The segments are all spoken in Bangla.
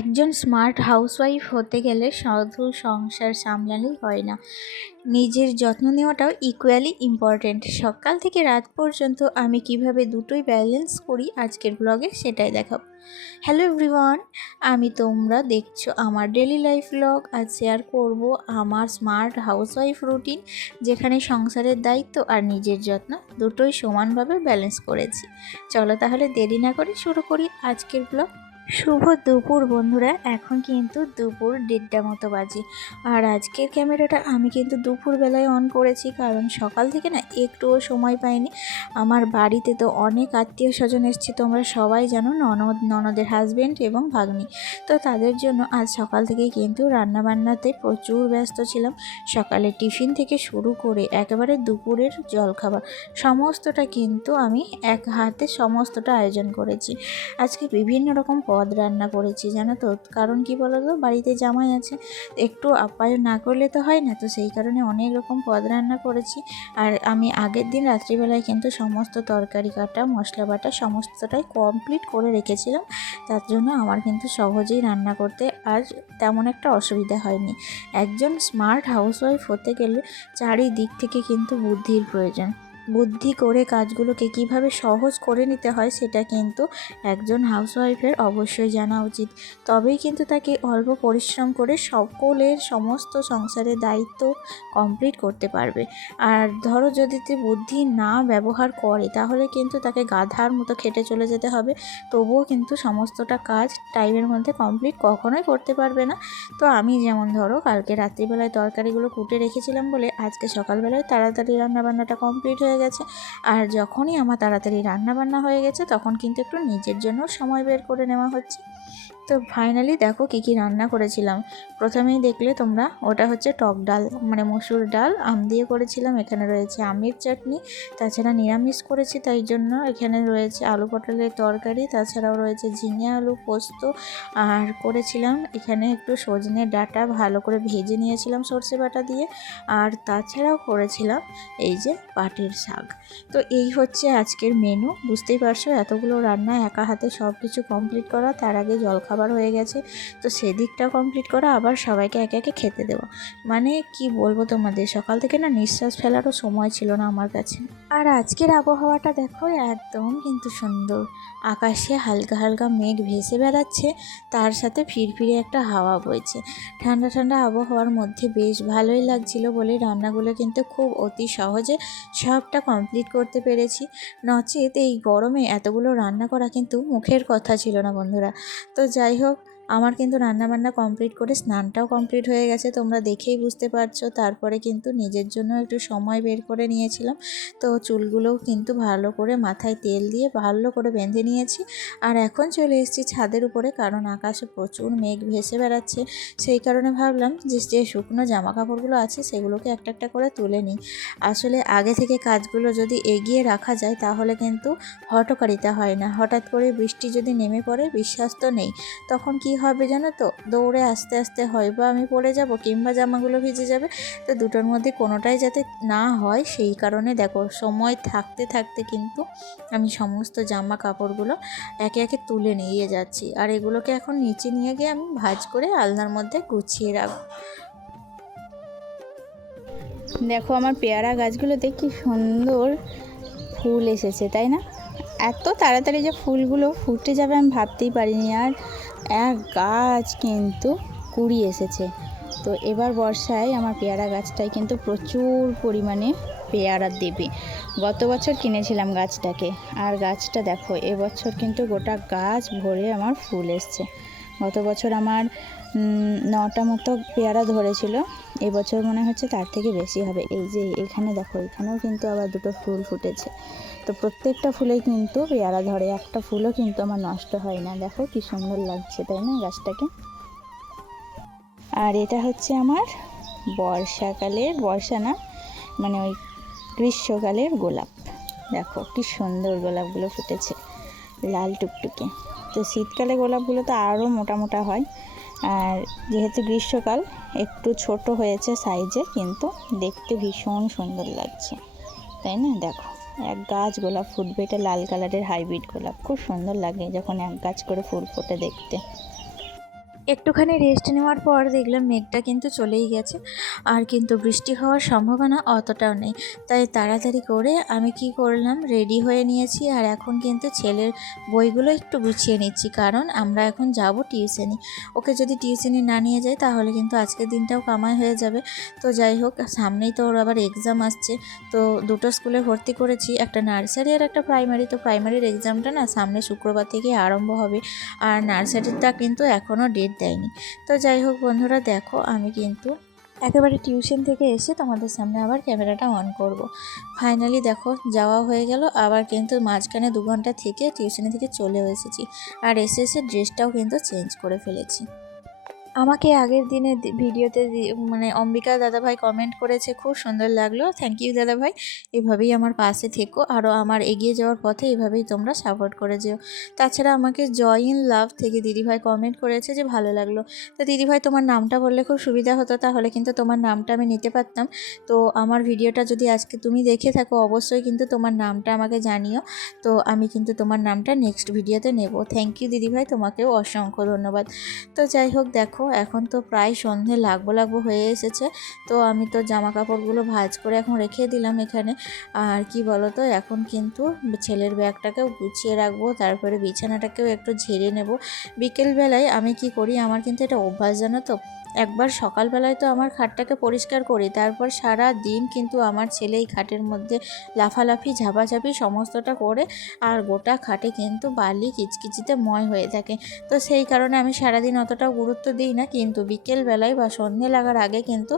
একজন স্মার্ট হাউসওয়াইফ হতে গেলে শুধু সংসার সামলালেই হয় না, নিজের যত্ন নেওয়াটাও ইকুয়ালি ইম্পর্ট্যান্ট। সকাল থেকে রাত পর্যন্ত আমি কিভাবে দুটোই ব্যালেন্স করি আজকের ব্লগে সেটাই দেখাবো। হ্যালো এভরিওয়ান, তোমরা দেখছো আমার ডেলি লাইফ ব্লগ। আজ শেয়ার করব আমার স্মার্ট হাউসওয়াইফ রুটিন, যেখানে সংসারের দায়িত্ব আর নিজের যত্ন দুটোই সমানভাবে ব্যালেন্স করেছি। চলো তাহলে দেরি না করে শুরু করি আজকের ব্লগ। শুভ দুপুর বন্ধুরা, এখন কিন্তু দুপুর 1:30 মতো বাজে। আর আজকের ক্যামেরাটা আমি কিন্তু দুপুরবেলায় অন করেছি, কারণ সকাল থেকে না একটুও সময় পাইনি। আমার বাড়িতে তো অনেক আত্মীয় স্বজন এসেছে, তোমরা সবাই জানো, ননদের হাজব্যান্ড এবং ভাগ্নি। তো তাদের জন্য আজ সকাল থেকেই কিন্তু রান্নাবান্নাতে প্রচুর ব্যস্ত ছিলাম। সকালে টিফিন থেকে শুরু করে একেবারে দুপুরের জলখাবার সমস্তটা কিন্তু আমি এক হাতে সমস্তটা আয়োজন করেছি। আজকে বিভিন্ন রকম পদ রান্না করেছি, জানো তো। কারণ কি বলো তো, বাড়িতে জামাই আছে, একটু আপ্যায়ন না করলে তো হয় না। তো সেই কারণে অনেক রকম পদ রান্না করেছি। আর আমি আগের দিন রাত্রিবেলায় কিন্তু সমস্ত তরকারি কাটা, মশলা বাটা সমস্তটাই কমপ্লিট করে রেখেছিলাম। তার জন্য আমার কিন্তু সহজেই রান্না করতে আর তেমন একটা অসুবিধা হয়নি। একজন স্মার্ট হাউসওয়াইফ হতে গেলে চারিদিক থেকে কিন্তু বুদ্ধির প্রয়োজন। বুদ্ধি করে কাজগুলোকে কিভাবে সহজ করে নিতে হয় সেটা কিন্তু একজন হাউসওয়াইফের অবশ্যই জানা উচিত। তবেই কিন্তু তাকে অল্প পরিশ্রম করে সকলের সমস্ত সংসারের দায়িত্ব কমপ্লিট করতে পারবে। আর ধরো যদি বুদ্ধি না ব্যবহার করে, তাহলে কিন্তু তাকে গাধার মতো খেটে চলে যেতে হবে, তবুও কিন্তু সমস্তটা কাজ টাইমের মধ্যে কমপ্লিট কখনোই করতে পারবে না। তো আমি যেমন ধরো কালকে রাত্রিবেলায় তরকারিগুলো কুটে রেখেছিলাম বলে আজকে সকালবেলায় তাড়াতাড়ি রান্নাবান্নাটা কমপ্লিট হয়ে গেছে। আর যখনই আমার তাড়াতাড়ি রান্নাবান্না হয়ে গেছে, তখন কিন্তু একটু নিজের জন্য সময় বের করে নেওয়া হচ্ছে। তো ফাইনালি দেখো কী কী রান্না করেছিলাম। প্রথমেই দেখলে তোমরা, ওটা হচ্ছে টক ডাল, মানে মসুর ডাল আম দিয়ে করেছিলাম। এখানে রয়েছে আমের চাটনি, তাছাড়া নিরামিষ করেছি তাই জন্য এখানে রয়েছে আলু পটলের তরকারি, তাছাড়াও রয়েছে ঝিঙে আলু পোস্ত। আর করেছিলাম এখানে একটু সজনে ডাঁটা ভালো করে ভেজে নিয়েছিলাম সর্ষে বাটা দিয়ে। আর তাছাড়াও করেছিলাম এই যে পাটের শাক। তো এই হচ্ছে আজকের মেনু। বুঝতেই পারছো, এতগুলো রান্না একা হাতে সব কিছু কমপ্লিট করা, তার আগে জলখাবার হয়ে গেছে, তো সেদিকটা কমপ্লিট করা, আবার সবাইকে একে একে খেতে দেওয়া। মানে কি বলবো তোমাদের, সকাল থেকে না নিঃশ্বাস ফেলারও সময় ছিল না আমার কাছে। আর আজকের আবহাওয়াটা দেখো, একদম কিন্তু সুন্দর। আকাশে হালকা হালকা মেঘ ভেসে বেড়াচ্ছে, তার সাথে ফিরফিরে একটা হাওয়া বইছে। ঠান্ডা ঠান্ডা আবহাওয়ার মধ্যে বেশ ভালোই লাগছিল বলে রান্নাগুলো কিন্তু খুব অতি সহজে সবটা কমপ্লিট করতে পেরেছি। নচেত এই গরমে এতগুলো রান্না করা কিন্তু মুখের কথা ছিল না বন্ধুরা। তো যাই হোক, আমার কিন্তু রান্নাবান্না কমপ্লিট করে স্নানটাও কমপ্লিট হয়ে গেছে, তোমরা দেখেই বুঝতে পারছো। তারপরে কিন্তু নিজের জন্য একটু সময় বের করে নিয়েছিলাম। তো চুলগুলোও কিন্তু ভালো করে মাথায় তেল দিয়ে ভালো করে বেঁধে নিয়েছি। আর এখন চলে এসেছি ছাদের উপরে, কারণ আকাশে প্রচুর মেঘ ভেসে বেড়াচ্ছে। সেই কারণে ভাবলাম যে শুকনো জামা কাপড়গুলো আছে সেগুলোকে একটা একটা করে তুলে নিই। আসলে আগে থেকে কাজগুলো যদি এগিয়ে রাখা যায়, তাহলে কিন্তু হঠকারিতা হয় না। হঠাৎ করে বৃষ্টি যদি নেমে পড়ে, বিশ্বাস তো নেই, তখন কি হবে জানো তো, দৌড়ে আস্তে আস্তে হয় বা আমি পড়ে যাব, কিংবা জামাগুলো ভিজে যাবে। তো দুটোর মধ্যে কোনোটাই যাতে না হয়, সেই কারণে দেখো সময় থাকতে থাকতে কিন্তু আমি সমস্ত জামা কাপড়গুলো একে একে তুলে নিয়ে যাচ্ছি। আর এগুলোকে এখন নিচে নিয়ে গিয়ে আমি ভাঁজ করে আলনার মধ্যে গুছিয়ে রাখবো। দেখো আমার পেয়ারা গাছগুলোতে কি সুন্দর ফুল এসেছে, তাই না? এত তাড়াতাড়ি যে ফুলগুলো ফুটে যাবে আমি ভাবতেই পারিনি। আর এক গাছ কিন্তু কুড়ি এসেছে। তো এবার বর্ষায় আমার পেয়ারা গাছটায় কিন্তু প্রচুর পরিমাণে পেয়ারা দেবে। গত বছর কিনেছিলাম গাছটাকে, আর গাছটা দেখো এবছর কিন্তু গোটা গাছ ভরে আমার ফুল এসছে। গত বছর আমার 9টা মতো পেয়ারা ধরেছিল, এবছর মনে হচ্ছে তার থেকে বেশি হবে। এই যে এখানে দেখো, এখানেও কিন্তু আবার দুটো ফুল ফুটেছে। তো প্রত্যেকটা ফুলে কিন্তু পেয়ারা ধরে, একটা ফুলও কিন্তু আমার নষ্ট হয় না। দেখো কি সুন্দর লাগছে, তাই না গাছটাকে? আর এটা হচ্ছে আমার বর্ষাকালের, বর্ষা না মানে ওই গ্রীষ্মকালের গোলাপ। দেখো কি সুন্দর গোলাপগুলো ফুটেছে, লাল টুকটুকে। তো শীতকালে গোলাপগুলো তো আরও মোটা মোটা হয়, আর যেহেতু গ্রীষ্মকাল একটু ছোট হয়েছে সাইজে, কিন্তু দেখতে ভীষণ সুন্দর লাগছে, তাই না? দেখো এক গাছ গোলাপ ফুটবে, এটা লাল কালারের হাইব্রিড গোলাপ, খুব সুন্দর লাগে যখন এক গাছ করে ফুল ফোটে দেখতে। একটুখানি রেস্ট নেওয়ার পর দেখলাম মেঘটা কিন্তু চলেই গেছে, আর কিন্তু বৃষ্টি হওয়ার সম্ভাবনা অতটাও নেই। তাই তাড়াতাড়ি করে আমি কি করলাম, রেডি হয়ে নিয়েছি। আর এখন কিন্তু ছেলের বইগুলো একটু গুছিয়ে নিচ্ছি, কারণ আমরা এখন যাব টিউশনি। ওকে যদি টিউশনি না নিয়ে যাই তাহলে কিন্তু আজকের দিনটাও কামাই হয়ে যাবে। তো যাই হোক, সামনেই তো ওর আবার এক্সাম আসছে। তো দুটো স্কুলে ভর্তি করেছি, একটা নার্সারি আর একটা প্রাইমারি। তো প্রাইমারির এক্সামটা না সামনে শুক্রবার থেকে আরম্ভ হবে, আর নার্সারিটা কিন্তু এখনও ডেট দেয়নি। তো যাই হোক বন্ধুরা, দেখো আমি কিন্তু একেবারে টিউশন থেকে এসে তোমাদের সামনে আবার ক্যামেরাটা অন করব। ফাইনালি দেখো যাওয়া হয়ে গেল, আবার কিন্তু মাঝখানে 2 ঘন্টা থেকে টিউশনি থেকে চলেও এসেছি। আর এসে ড্রেসটাও কিন্তু চেঞ্জ করে ফেলেছি। আমাকে আগের দিনের ভিডিওতে মানে অম্বিকা দাদাভাই কমেন্ট করেছে, খুব সুন্দর লাগলো, থ্যাংক ইউ দাদাভাই। এভাবেই আমার পাশে থেকো, আরও আমার এগিয়ে যাওয়ার পথে এভাবেই তোমরা সাপোর্ট করে যেও। তাছাড়া আমাকে জয় ইন লাভ থেকে দিদিভাই কমেন্ট করেছে যে ভালো লাগলো। তো দিদিভাই তোমার নামটা বললে খুব সুবিধা হতো, তাহলে কিন্তু তোমার নামটা আমি নিতে পারতাম। তো আমার ভিডিওটা যদি আজকে তুমি দেখে থাকো অবশ্যই কিন্তু তোমার নামটা আমাকে জানিও। তো আমি কিন্তু তোমার নামটা নেক্সট ভিডিওতে নেব। থ্যাংক ইউ দিদিভাই, তোমাকেও অসংখ্য ধন্যবাদ। তো যাই হোক দেখো, এখন তো প্রায় সন্ধে লাগবো হয়ে এসেছে। তো আমি তো জামা কাপড়গুলো ভাঁজ করে এখন রেখে দিলাম এখানে। আর কি বলো তো, এখন কিন্তু ছেলের ব্যাগটাকেও গুছিয়ে রাখবো, তারপরে বিছানাটাকেও একটু ঝেড়ে নেব। বিকেলবেলায় আমি কি করি, আমার কিন্তু এটা অভ্যাস জানো তো, একবার সকালবেলায় তো আমার খাটটাকে পরিষ্কার করি, তারপর সারা দিন কিন্তু আমার ছেলে এই খাটের মধ্যে লাফালাফি ঝাপাঝাপি সমস্তটা করে, আর গোটা খাটে কিন্তু বালি কিচকিচিতে ময় হয়ে থাকে। তো সেই কারণে আমি সারাদিন অতটাও গুরুত্ব দিই না, কিন্তু বিকেলবেলায় বা সন্ধে লাগার আগে কিন্তু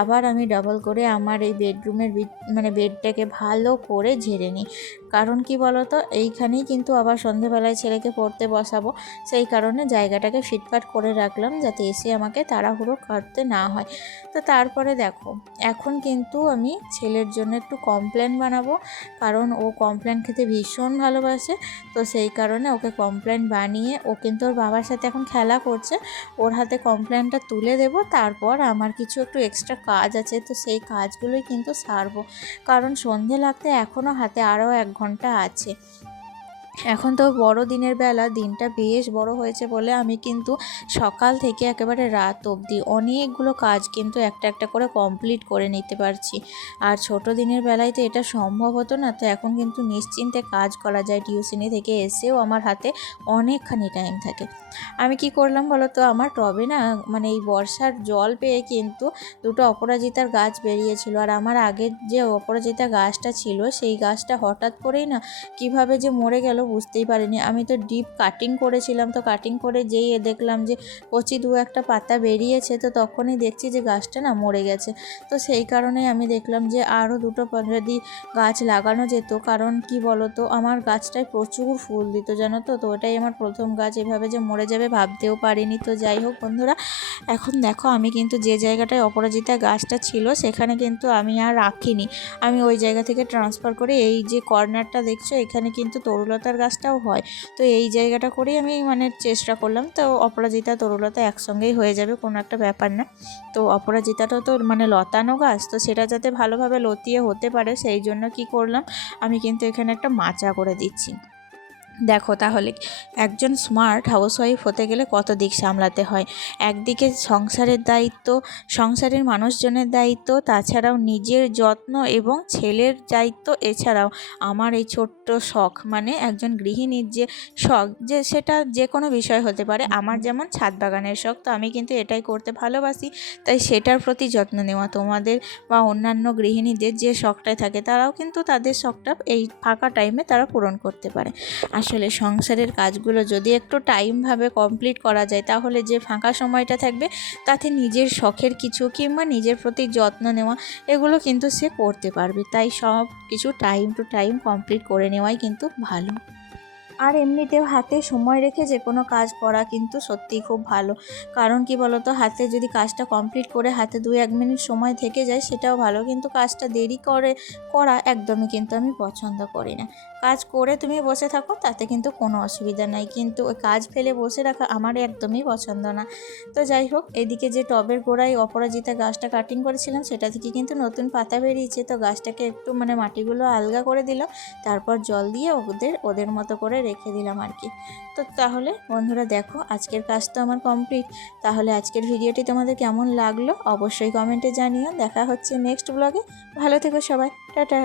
আবার আমি ডাবল করে আমার এই বেডরুমের মানে বেডটাকে ভালো করে ঝেড়ে নিই। কারণ কি বলো তো, এইখানেই কিন্তু আবার সন্ধেবেলায় ছেলেকে পড়তে বসাবো, সেই কারণে জায়গাটাকে ফিটফাট করে রাখলাম যাতে এসে আমাকে তাড়াহুড়ো করতে না হয়। তো তারপরে দেখো, এখন কিন্তু আমি ছেলের জন্য একটু কমপ্লেন বানাবো, কারণ ও কমপ্লেন খেতে ভীষণ ভালোবাসে। তো সেই কারণে ওকে কমপ্লেন বানিয়ে, ও কিন্তু ওর বাবার সাথে এখন খেলা করছে, ওর হাতে কমপ্লেনটা তুলে দেব। তারপর আমার কিছু একটু এক্সট্রা কাজ আছে, তো সেই কাজগুলোই কিন্তু সারবো, কারণ সন্ধে লাগতে এখনও হাতে আরও 1 ঘন্টা আছে। এখন তো বড় দিনের বেলা, দিনটা বেশ বড় হয়েছে বলে আমি কিন্তু সকাল থেকে একেবারে রাত অবধি অনেকগুলো কাজ কিন্তু একটা একটা করে কমপ্লিট করে নিতে পারছি। আর ছোট দিনের বেলায় তো এটা সম্ভব হতো না। তো এখন কিন্তু নিশ্চিন্তে কাজ করা যায়, টিউশনি থেকে এসেও আমার হাতে অনেকখানি টাইম থাকে। আমি কি করলাম বলো তো, আমার টবে না মানে এই বর্ষার জল পেয়ে কিন্তু 2টো অপরাজিতার গাছ বেরিয়েছিল। আর আমার আগের যে অপরাজিতা গাছটা ছিল, সেই গাছটা হঠাৎ করেই না কিভাবে যে মরে গেল বুঝতেই পারিনি। আমি তো ডিপ কাটিং করেছিলাম, তো কাটিং করে যেই দেখলাম যে কচি 2-1টা পাতা বেরিয়েছে, তো তখনই দেখছি যে গাছটা না মরে গেছে। তো সেই কারণেই আমি দেখলাম যে আরও 2টো যদি গাছ লাগানো যেত, কারণ কি বলো তো, আমার গাছটায় প্রচুর ফুল দিত জানো তো। তো ওটাই আমার প্রথম গাছ, এভাবে যে মরে যাবে ভাবতেও পারিনি। তো যাই হোক বন্ধুরা, এখন দেখো আমি কিন্তু যে জায়গাটায় অপরাজিতা গাছটা ছিল সেখানে কিন্তু আমি আর রাখিনি, আমি ওই জায়গা থেকে ট্রান্সফার করে এই যে কর্নারটা দেখছো এখানে কিন্তু তরুলতার গাছটাও হয়। তো এই জায়গাটা করেই আমি মানে চেষ্টা করলাম, তো অপরাজিতা তরুলতা একসঙ্গেই হয়ে যাবে, কোনো একটা ব্যাপার না। তো অপরাজিতাটাও তো মানে লতানো গাছ, তো সেটা যাতে ভালোভাবে লতিয়ে হতে পারে সেই জন্য কি করলাম, আমি কিন্তু এখানে একটা মাচা করে দিচ্ছি। দেখো তাহলে একজন স্মার্ট হাউসওয়াইফ হতে গেলে কত দিক সামলাতে হয়। একদিকে সংসারের দায়িত্ব, সংসারের মানুষজনের দায়িত্ব, তাছাড়াও নিজের যত্ন এবং ছেলের দায়িত্ব, এছাড়াও আমার এই ছোট্ট শখ, মানে একজন গৃহিণীর যে শখ, যে সেটা যে কোনো বিষয় হতে পারে। আমার যেমন ছাদ বাগানের শখ, তো আমি কিন্তু এটাই করতে ভালোবাসি, তাই সেটার প্রতি যত্ন নেওয়া। তোমাদের বা অন্যান্য গৃহিণীদের যে শখটাই থাকে, তারাও কিন্তু তাদের শখটা এই ফাঁকা টাইমে তারা পূরণ করতে পারে। আসলে সংসারের কাজগুলো যদি একটু টাইমভাবে কমপ্লিট করা যায়, তাহলে যে ফাঁকা সময়টা থাকবে তাতে নিজের শখের কিছু কিংবা নিজের প্রতি যত্ন নেওয়া, এগুলো কিন্তু সে করতে পারবে। তাই সব কিছু টাইম টু টাইম কমপ্লিট করে নেওয়াই কিন্তু ভালো। আর এমনিতেও হাতে সময় রেখে যে কোনো কাজ করা কিন্তু সত্যিই খুব ভালো। কারণ কি বলো তো, হাতে যদি কাজটা কমপ্লিট করে হাতে 2-1 মিনিট সময় থেকে যায় সেটাও ভালো, কিন্তু কাজটা দেরি করে করা একদমই কিন্তু আমি পছন্দ করি না। কাজ করে তুমি বসে থাকো তাতে কিন্তু কোনো অসুবিধা নাই, কিন্তু ওই কাজ ফেলে বসে রাখা আমার একদমই পছন্দ না। তো যাই হোক, এদিকে যে টবের গোড়ায় অপরাজিতা গাছটা কাটিং করেছিলাম সেটা থেকে কিন্তু নতুন পাতা বেরিয়েছে। তো গাছটাকে একটু মানে মাটিগুলো আলগা করে দিলাম, তারপর জল দিয়ে ওদের মতো করে রেখে দিলাম আর কি। তো তাহলে বন্ধুরা দেখো আজকের কাজ তো আমার কমপ্লিট। তাহলে আজকের ভিডিওটি তোমাদের কেমন লাগলো অবশ্যই কমেন্টে জানিও। দেখা হচ্ছে নেক্সট ব্লগে। ভালো থেকো সবাই, টাটা।